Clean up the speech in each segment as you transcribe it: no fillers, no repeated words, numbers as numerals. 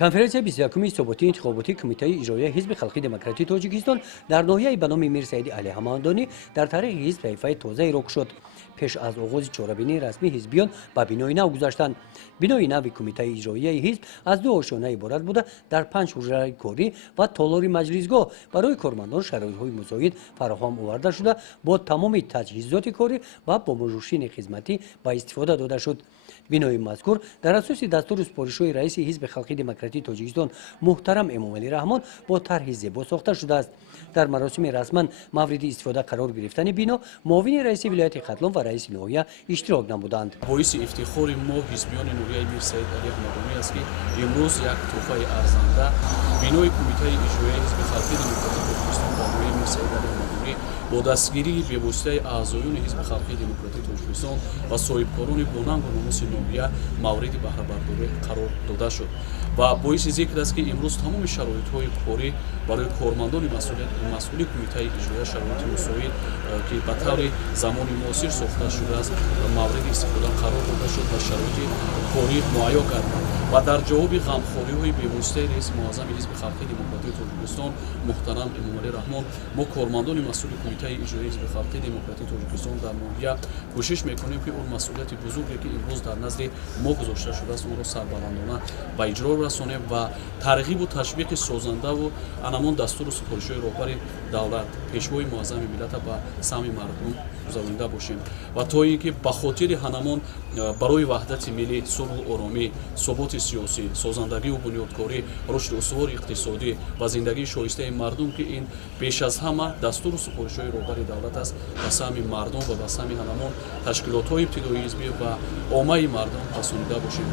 конференция 21 соботи интихоботи кумитаи иҷроияи ҳизби халқи демократии тоҷикистон дар ноҳияи ба номи Мир Саиди Али Ҳамадонӣ дар таърихи ҳизб таифаи тозаеро кушод. пеш аз оғози чорабинии расмии ҳизбиён ба бинои нав гузаштанд. бинои нави кумитаи иҷроияи ҳизб аз ду ошона иборат буда дар 5 ҳуҷраи корӣ ва толори маҷлисгоҳ барои кормандон шароитҳои мусоид фароҳам оварда шуда бо тамоми таҷҳизоти корӣ ва бо мошини хизматӣ ба истифода дода шуд. бинои мазкур дар асоси дастури супоришҳои раиси ҳизби халқи демократии тоҷикистон муҳтарам Эмомалӣ Раҳмон бо тарҳи зебо сохта шудааст. дар маросими расман мавриди истифода қарор гирифтани бино муовини раиси вилояти Хатлон ва раиси ноҳия иштирок намуданд. боиси ифтихори мо ҳизбиёни нурияи Мир Саид Али Ҳамадонӣ аст ки имрӯз як тӯҳфаи арзанда бинои кумитаи иҷроияи ҳизби халқи демократии тоҷикистон ба номи Мир Саид Али Ҳамадонӣ бо дастгирии бевоситаи аъзоёни ҳизби халқи демократии тоҷикистон ва соҳибкорони бонангу номуси ноҳия мавриди баҳрабардорӣ қарор дода шуд ва боиси зикр аст ки имрӯз тамоми шароитҳои корӣ барои кормандони масъули кумитаи иҷроия шароити мусоид ки ба таври замони муосир сохта шудааст мавриди истифода қарор дода шуд ва шароити корӣ муайё гардад ва дар ҷавоби ғамхориҳои бевоситаи раиси муаззами ҳизби халқи демократии тоҷикистон муҳтарам Эмомалӣ Раҳмон мо кормандони масъули кумитаи иҷроияи ҳизби халқи демократии тоҷикистон дар ноҳия кӯшиш мекунем ки он масъулияти бузурге ки имрӯз дар назди мо гузошта шудааст онро сарбаландона ба иҷро расонем ва тарғибу ташвиқи созандаву анамон дастуру супоришҳои роҳбари давлат пешвои муаззами миллата ба самъи мардум гузаронда бошем ва то ин ки ба хотири ҳанамон барои ваҳдати миллӣ сулҳу оромӣ соботи сиёсӣ созандагию бунёдкорӣ рушди устувори иқтисодӣ ва зиндагии шоистаи мардум ки ин беш аз ҳама дастуру супоришҳои роҳбари давлат аст ба самъи мардум ва ба самъи ҳанамон ташкилотҳои ибтидоии ҳизбӣ ва оммаи мардум расонида бошем.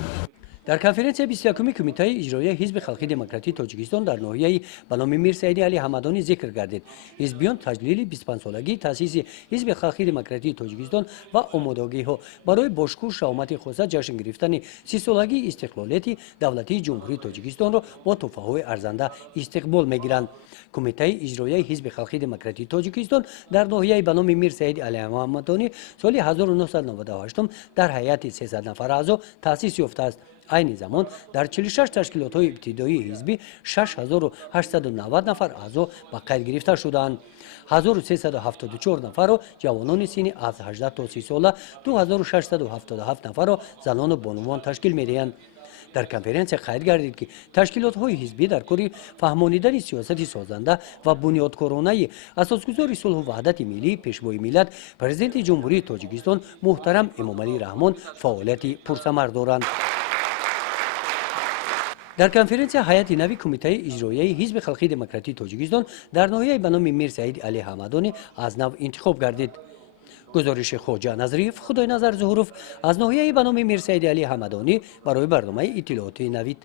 дар конференсия 21 кумитаи иҷроияи ҳизби халқи демократии тоҷикистон дар ноҳияи ба номи Мир Саиди Али Ҳамадонӣ зикр гардид. ҳизбиён таҷлили 25-солагии таъсиси ҳизби халқи демократии тоҷикистон ва омодагиҳо барои бошкӯр шаомати хоса ҷашн гирифтани 30-солагии истиқлолияти давлатии ҷумҳурии тоҷикистонро бо тӯҳфаҳои арзанда истиқбол мегиранд. кумитаи иҷроияи ҳизби халқи демократии тоҷикистон дар ноҳияи ба номи Мир Саиди Али Ҳамадонӣ соли 1998 дар ҳайати 300 нафар аъзо таъсис ёфтааст. айни замон дар 46 ташкилотҳои ибтидоии ҳизбӣ 6890 нафар аъзо ба қайд гирифта шудаанд. 1374 нафарро ҷавонони синни аз 18 то 30 сола, 2677 нафарро занону бонувон ташкил медиҳанд. дар конференсия қайд гардид ки ташкилотҳои ҳизбӣ дар кори фаҳмонидани сиёсати созанда ва бунёдкоронаи асосгузори сулҳу ваҳдати миллии пешвои миллат президенти ҷумҳурии тоҷикистон муҳтарам Эмомалӣ Раҳмон фаъолияти пурсамар доранд. дар конференсия ҳайати нави кумитаи иҷроияи ҳизби халқи демократии тоҷикистон дар ноҳияи ба номи Мир Саиди Али Ҳамадонӣ аз нав интихоб гардид. гузориши Хоҷа Назриев, Худойназар Зуҳуров аз ноҳияи ба номи Мир Саиди Али Ҳамадонӣ барои барномаи иттилооти Навид.